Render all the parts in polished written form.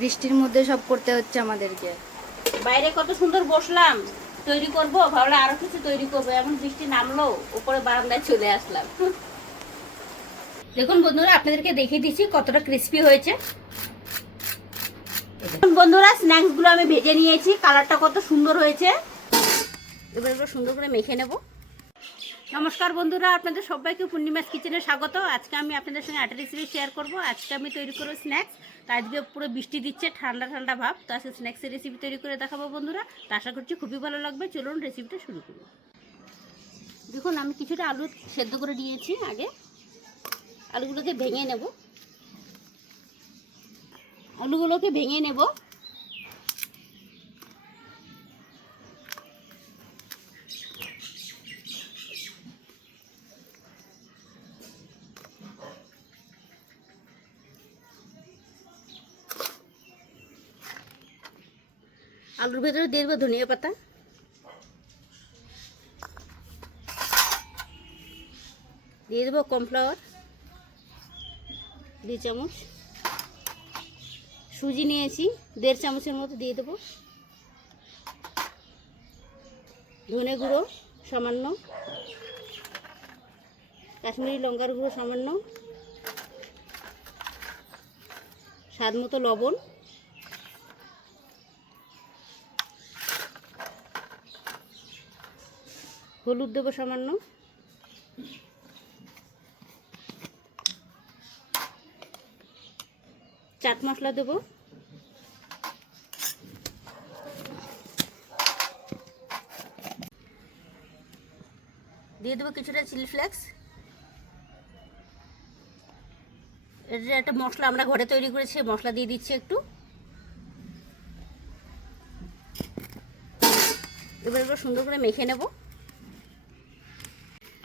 বৃষ্টির মধ্যে সব করতে হচ্ছে আমাদেরকে। বাইরে কত সুন্দর বসলাম, তৈরি করব ভাবলাম আরো কিছু তৈরি করবো, এমন বৃষ্টি নামলো উপরে বারান্দায় চলে আসলাম। দেখুন বন্ধুরা, আপনাদেরকে দেখিয়ে দিচ্ছি কতটা ক্রিস্পি হয়েছে। বন্ধুরা, স্ন্যাক্স গুলো আমি ভেজে নিয়েছি, কালারটা কত সুন্দর হয়েছে। এবার এগুলো সুন্দর করে মেখে নেব। নমস্কার বন্ধুরা, আপনাদের সবাইকে পূর্ণিমাস কিচেনে স্বাগত। আজকে আমি আপনাদের সঙ্গে একটা রেসিপি শেয়ার করব। আজকে আমি তৈরি করবো স্ন্যাক্স। তো আজকে পুরো বৃষ্টি দিচ্ছে, ঠান্ডা ঠান্ডা ভাব, তো আজকে স্ন্যাক্সের রেসিপি তৈরি করে দেখাবো বন্ধুরা। তো আশা করছি খুবই ভালো লাগবে। চলুন রেসিপিটা শুরু করব। দেখুন আমি কিছুটা আলু সেদ্ধ করে নিয়েছি। আগে আলুগুলোকে ভেঙে নেব। আলুগুলোকে ভেঙে নেব। আলুর ভেতরে দিয়ে দেবো ধনিয়া পাতা, দিয়ে দেবো কর্নফ্লাওয়ার 2 চামচ, সুজি নিয়েছি 1.5 চামচের মতো দিয়ে দেবো, ধনে গুঁড়ো সামান্য, কাশ্মীরি লঙ্কার গুঁড়ো সামান্য, স্বাদ মতো লবণ, হলুদ দেবো সামান্য, চাট মশলা দেবো, দিয়ে দেবো কিছুটা চিলি ফ্লেক্স। এটা একটা মশলা আমরা ঘরে তৈরি করেছি, মশলা দিয়ে দিচ্ছি একটু। এবার এগুলো সুন্দর করে মেখে নেব।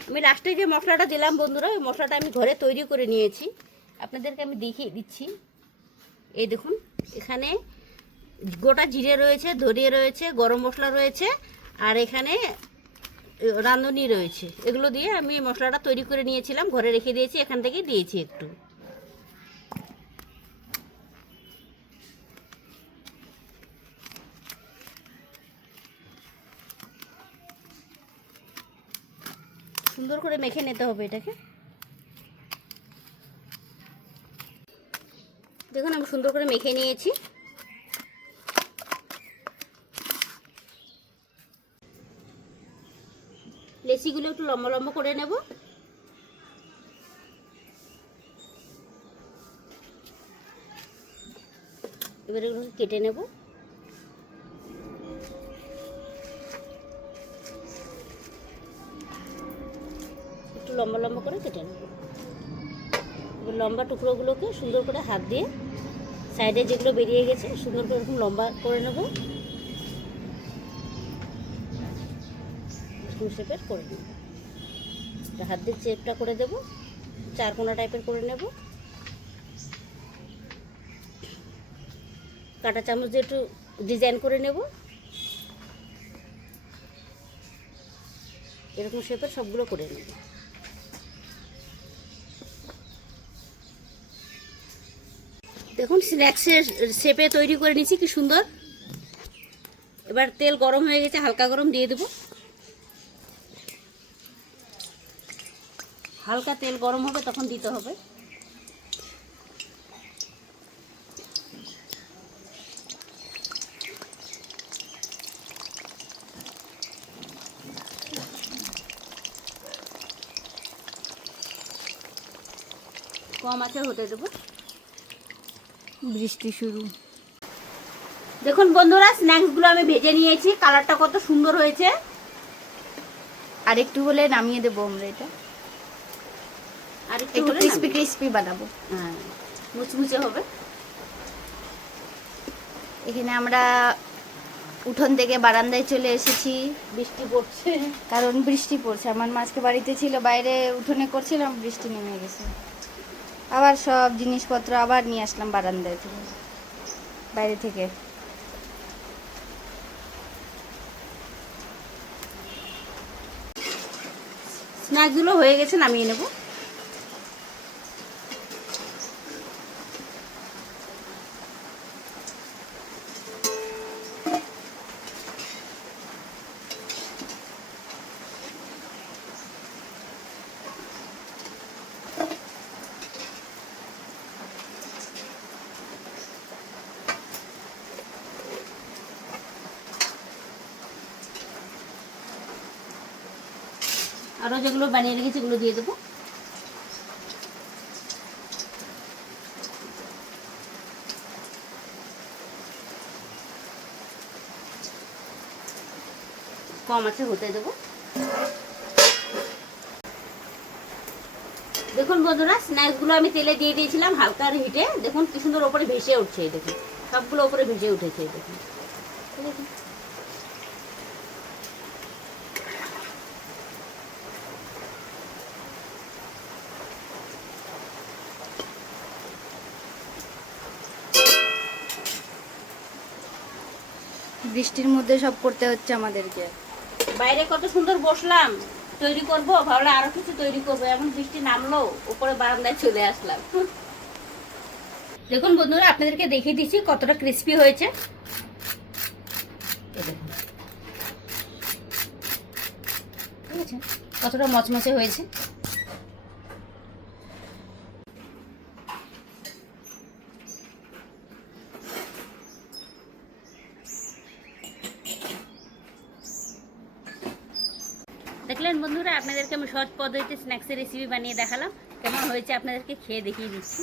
আমি লাস্টে যে মশলাটা দিলাম বন্ধুরা, ওই মশলাটা আমি ঘরে তৈরি করে নিয়েছি, আপনাদেরকে আমি দেখিয়ে দিচ্ছি। এই দেখুন, এখানে গোটা জিরে রয়েছে, ধনিয়া রয়েছে, গরম মশলা রয়েছে, আর এখানে রাঁধুনি রয়েছে। এগুলো দিয়ে আমি মশলাটা তৈরি করে নিয়েছিলাম, ঘরে রেখে দিয়েছি, এখান থেকে দিয়েছি একটু। সুন্দর করে মেখে নিতে হবে এটাকে। দেখুন আমি সুন্দর করে মেখে নিয়েছি। লেচিগুলো একটু লম্বা লম্বা করে নেব। এবার এগুলো কেটে নেব। একটু লম্বা লম্বা করে কেটে নেব। এবার লম্বা টুকরোগুলোকে সুন্দর করে হাত দিয়ে সাইডে যেগুলো বেরিয়ে গেছে সুন্দর করে এরকম লম্বা করে নেব, শেপের করে নেব। হাত দিয়ে চেপটা করে দেব, চারকোনা টাইপের করে নেব। কাঁটা চামচ দিয়ে একটু ডিজাইন করে নেব। এরকম শেপের সবগুলো করে নেব। দেখুন স্ন্যাক্সের শেপে তৈরি করে নিয়েছি, কি সুন্দর। এবার তেল গরম হয়ে গেছে, হালকা গরম দিয়ে দেব। হালকা তেল গরম হবে তখন দিতে হবে। কম আঁচে হতে দেবো। বৃষ্টি শুরু। দেখুন বন্ধুরা, স্ন্যাক্সগুলো আমি ভেজে নিয়েছি, কালারটা কত সুন্দর হয়েছে। আর একটু হলে নামিয়ে দেবো আমরা এটা। আর একটু ক্রিস্পি ক্রিস্পি বানাবো। হ্যাঁ, মুচমুচে হবে। এখানে আমরা উঠোন থেকে বারান্দায় চলে এসেছি, বৃষ্টি পড়ছে কারণ বৃষ্টি পড়ছে। আমার মাঝকে বাড়িতে ছিল, বাইরে উঠোনে করছিলাম, বৃষ্টি নেমে গেছে। আবার সব জিনিসপত্র আবার নিয়ে আসলাম বারান্দায় থেকে, বাইরে থেকে। স্ন্যাক্সগুলো হয়ে গেছে, নামিয়ে নেব। আরও যেগুলো বানিয়ে রেখেছি এগুলো দিয়ে দেবো। কম আছে হতে দেবো। দেখুন বন্ধুরা, স্ন্যাক্সগুলো আমি তেলে দিয়ে দিয়েছিলাম হালকার হিটে। দেখুন কি সুন্দর ওপরে ভেসে উঠছে, এই দেখুন সবগুলো ওপরে ভেসে উঠেছে, এই দেখুন। দেখুন বৃষ্টির মধ্যে সব করতে হচ্ছে আমাদেরকে। বাইরে কত সুন্দর বসলাম, তৈরি করব ভাবলে আরো কিছু তৈরি করবো, এমন বৃষ্টি নামলো উপরে বারান্দায় চলে আসলাম। দেখুন বন্ধুরা, আপনাদেরকে দেখিয়ে দিচ্ছি কতটা ক্রিস্পি হয়েছে। এই দেখুন, ঠিক আছে, কতটা মচমচে হয়েছে। দেখলেন বন্ধুরা, আপনাদেরকে আমি সহজ পদ্ধতিতে স্ন্যাক্সের রেসিপি বানিয়ে দেখালাম। কেমন হয়েছে আপনাদেরকে খেয়ে দেখিয়ে দিচ্ছি।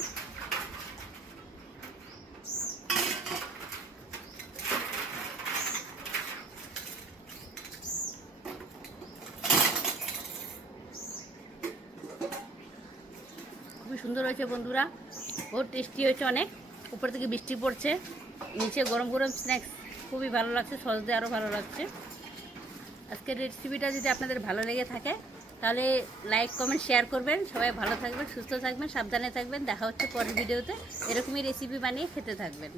খুবই সুন্দর হয়েছে বন্ধুরা, বহুত টেস্টি হয়েছে অনেক। উপর থেকে বৃষ্টি পড়ছে, নিচে গরম গরম স্ন্যাক্স, খুবই ভালো লাগছে, সহজে আরও ভালো লাগছে। আজকের রেসিপিটা যদি আপনাদের ভালো লেগে থাকে তাহলে লাইক কমেন্ট শেয়ার করবেন। সবাই ভালো থাকবেন, সুস্থ থাকবেন, সাবধানে থাকবেন। দেখা হচ্ছে পরের ভিডিওতে। এরকমই রেসিপি বানিয়ে খেতে থাকবেন।